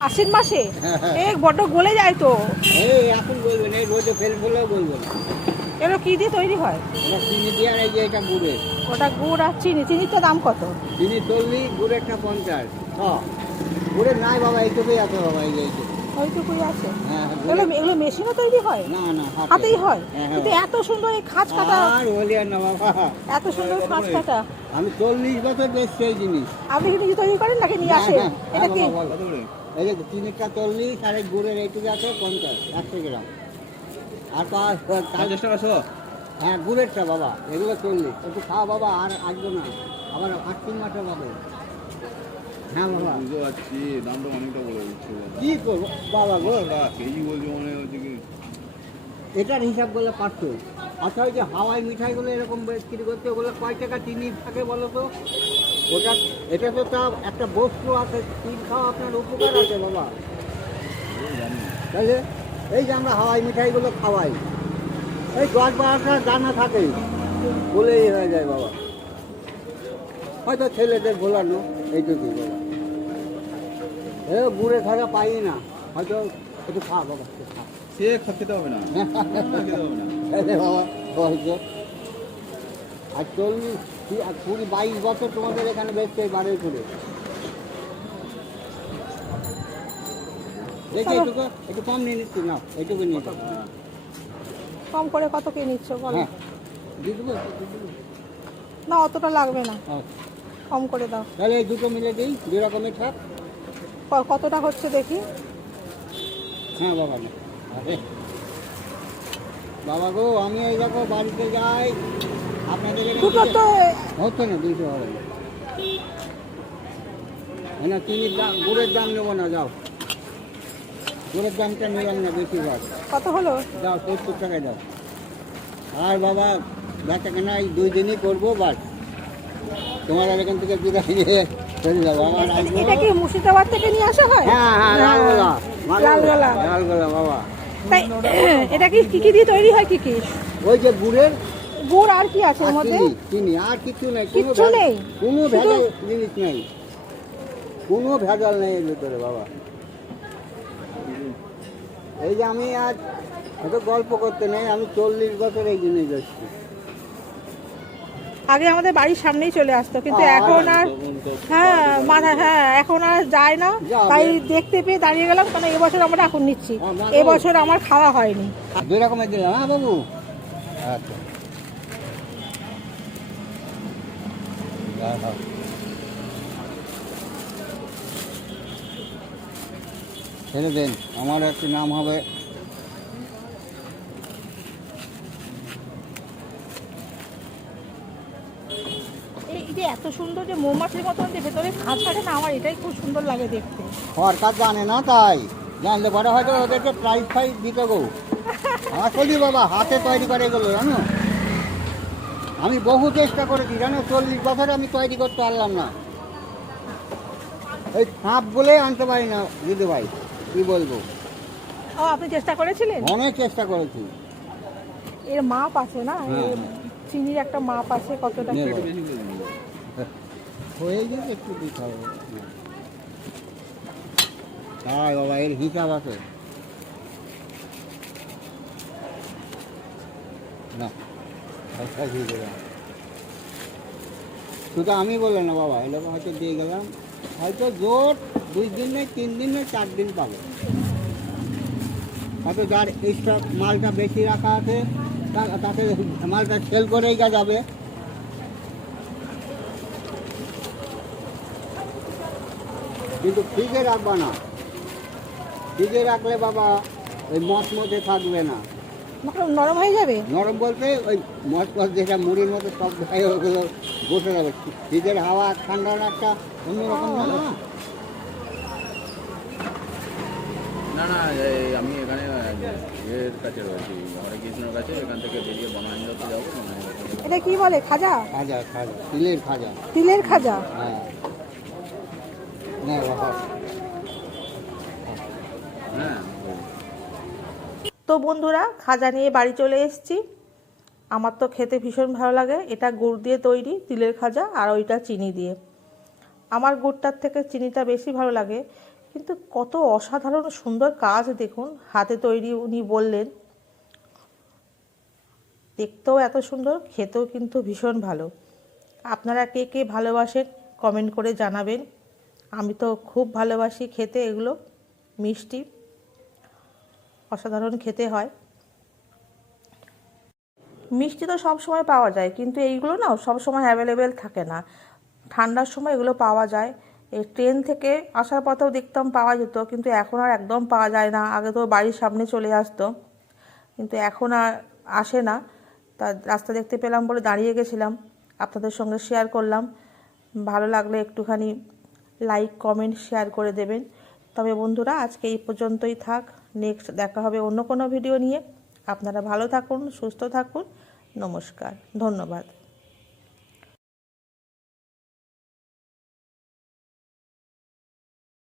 আশ্বিন মাসে? এ বড্ড গলে যায় তো। এই এখন বলবেন এই রোদে ফেল ফেলেও বলবেন এগুলো কি দিয়ে তৈরি হয়? এটা চিনি দিয়ে আর এই যে এটা গুড়ের। ওটা গুড় আর চিনি চিনির তো দাম কত? চিনি চল্লিশ গুড়েরটা পঞ্চাশ। ছ গুড়ের নাই বাবা এইটুকুই আছে বাবা এই যে এইটুকু ওইটুকুই আছে? হ্যাঁ এগুলো এগুলো মেশিনও তৈরি হয়? না না। হাতেই হয়। হ্যাঁ, হ্যাঁ। কিন্তু এত সুন্দর এই খাঁজ কাটা আর বলি আর না বাবা। এত সুন্দর খাঁজ কাটা। আমি চল্লিশ বছর বেশি এই জিনিস। আপনি কি নিজে তৈরি করেন নাকি নিয়ে আসেন? হ্যাঁ, এটা কি? হ্যাঁ। এই যে চিনিটা চল্লিশ আর এই গুড়ের এইটুকু আছে পঞ্চাশ একশো গ্রাম। আর পঞ্চাশ টাকা শো? হ্যাঁ গুড়েরটা বাবা এগুলো চল্লিশ। একটু খাওয়া বাবা আর আসবে না। আবার আর তিন মাসে পাবে। হ্যাঁ বাবা। বুঝতে পারছি দামটা অনেকটা বলে দিচ্ছে কি করব? বাবা গো। কেজি বলছে মনে হচ্ছে কি এটার হিসাব করলে পারতো আচ্ছা ওই যে হাওয়াই মিঠাইগুলো এরকম বিক্রি করতে ওগুলো কয় টাকা চিনি থাকে বলো তো? ওটা এটা তো তা একটা বস্তু আছে তিন খাওয়া আপনার উপকার আছে বাবা। তাহলে এই যে আমরা হাওয়াই মিঠাইগুলো খাওয়াই এই দশ বারোটা দানা থাকে বলেই হয়ে যায় বাবা। হয়তো ছেলেদের ভোলানো এইটুকুই বাবা। এ গুড়ে খাওয়া পাই না হয়তো একটু খা বাবা খা। সে খেতে হবে না খেতে হবে না। আরে চল্লিশ কুড়ি বাইশ বছর তোমাদের এখানে বেচতে বাড়ি করে দেখি একটু একটু কম নিয়ে নিচ্ছি না এইটুকু নিয়ে। কম করে কত কে নিচ্ছ বলো। হ্যাঁ? না অতটা লাগবে না। হ্যাঁ। কম করে দাও। তাহলে এই দুটো মিলে দিই দু রকমের ছাপ ক- কতটা হচ্ছে দেখি। হ্যাঁ বাবা আরে। বাবা গো আমি এই দেখো বাড়িতে যাই। আপনাদের দুটো তো হতো না দুশো হবে না দাম গুড়ের দাম নেব না যাও। গুড়ের দামটা নিলাম না বেশিরভাগ। কত হলো? যাও সত্তর টাকায় দাও। আর বাবা বেচা কেনা এই দুই দিনই করব বাস। তোমার আর এখান থেকে বিদায় নিয়ে চলে যাব। আসব এটা কি মুর্শিদাবাদ থেকে নিয়ে আসা হয়? হ্যাঁ হ্যাঁ লালগোলা। লালগোলা। লালগোলা বাবা। তাই এটা কি কি কি দিয়ে তৈরি হয় কি কি? ওই যে গুড়ের? গুড় আর কি আছে এর মধ্যে? চিনি আর কিছু নেই কোনো ভেজাল- নেই? কোনো ভেজাল জিনিস নেই। কোনো ভেজাল নেই এর ভিতরে বাবা। এই যে আমি আজ এত গল্প করতে নেই আমি চল্লিশ বছর এই জিনিস যাচ্ছি আগে আমাদের বাড়ির সামনেই চলে আসতো কিন্তু এখন আর হ্যাঁ মাথা হ্যাঁ এখন আর যায় না। তাই দেখতে পেয়ে দাঁড়িয়ে গেলাম কারণ এবছর আমরা এখন নিচ্ছি। এবছর আমার খাওয়া হয়নি। দুই রকমের দিলাম হ্যাঁ বাবু? আচ্ছা। ছেড়ে দেন আমার একটি নাম হবে এই এই যে এত সুন্দর যে মৌমাছির মতন যে ভেতরে খাঁজ কাটে না আমার এটাই খুব সুন্দর লাগে দেখতে। সরকার জানে না তাই। জানলে পরে হয়তো ওদেরকে প্রাইজ ফাইজ দিতে গো। আসলে বাবা হাতে তৈরি করে এগুলো জানো? আমি বহু চেষ্টা করেছি জানো? চল্লিশ বছরে আমি তৈরি করতে পারলাম না। এই সাপ বলে আনতে পারি না দিদি ভাই কি বলব? ও আপনি চেষ্টা করেছিলেন? অনেক চেষ্টা করেছি। এর মাপ আছে না? হ্যাঁ, চিনির একটা মাপ আছে কতটা নেব। কি একটু বেশি করে দিন। হয়ে গেছে একটু দিতে হবে। হ্যাঁ বাবা, এর হিসাব আছে। না শুধু আমি বললাম না, বাবা এগুলো হয়তো দিয়ে গেলাম। হয়তো জোর দুই দিন নয় তিন দিন নয় চার দিন পাবে। হয়তো যার স্টক মালটা বেশি রাখা আছে, তা- তাতে মালটা সেল করেই যাবে। কিন্তু ফ্রিজে রাখবা না। ফ্রিজে রাখলে বাবা ওই মধ্যে থাকবে না। নরম- নরম হয়ে যাবে? নরম বলতে ওই মত মত যেটা মুড়ির মতো সব গায়ে ওগুলো বসে যাবে। ফ্রিজের হাওয়া ঠান্ডা একটা অন্যরকম না? না? না আমি এখানে এর কাছে রয়েছি কৃষ্ণর কাছে। এখান থেকে বেরিয়ে যাব। এটা কি বলে? খাজা? খাজা খাজা তিলের খাজা। তিলের খাজা? হ্যাঁ। তো বন্ধুরা, খাজা নিয়ে বাড়ি চলে এসেছি। আমার তো খেতে ভীষণ ভালো লাগে। এটা গুড় দিয়ে তৈরি, তিলের খাজা আর ওইটা চিনি দিয়ে। আমার গুড়টার থেকে চিনিটা বেশি ভালো লাগে। কিন্তু কত অসাধারণ সুন্দর কাজ দেখুন, হাতে তৈরি উনি বললেন। দেখতেও এত সুন্দর, খেতেও কিন্তু ভীষণ ভালো। আপনারা কে কে ভালোবাসেন কমেন্ট করে জানাবেন। আমি তো খুব ভালোবাসি খেতে এগুলো, মিষ্টি, অসাধারণ খেতে হয়। মিষ্টি তো সব সময় পাওয়া যায়, কিন্তু এইগুলো না সব সময় অ্যাভেলেবেল থাকে না। ঠান্ডার সময় এগুলো পাওয়া যায়। এই ট্রেন থেকে আসার পথেও দেখতাম পাওয়া যেত, কিন্তু এখন আর একদম পাওয়া যায় না। আগে তো বাড়ির সামনে চলে আসতো, কিন্তু এখন আর আসে না। তা রাস্তা দেখতে পেলাম বলে দাঁড়িয়ে গেছিলাম, আপনাদের সঙ্গে শেয়ার করলাম। ভালো লাগলে একটুখানি লাইক কমেন্ট শেয়ার করে দেবেন। তবে বন্ধুরা, আজকে এই পর্যন্তই থাক। নেক্সট দেখা হবে অন্য কোনো ভিডিও নিয়ে। আপনারা ভালো থাকুন, সুস্থ থাকুন। নমস্কার। ধন্যবাদ।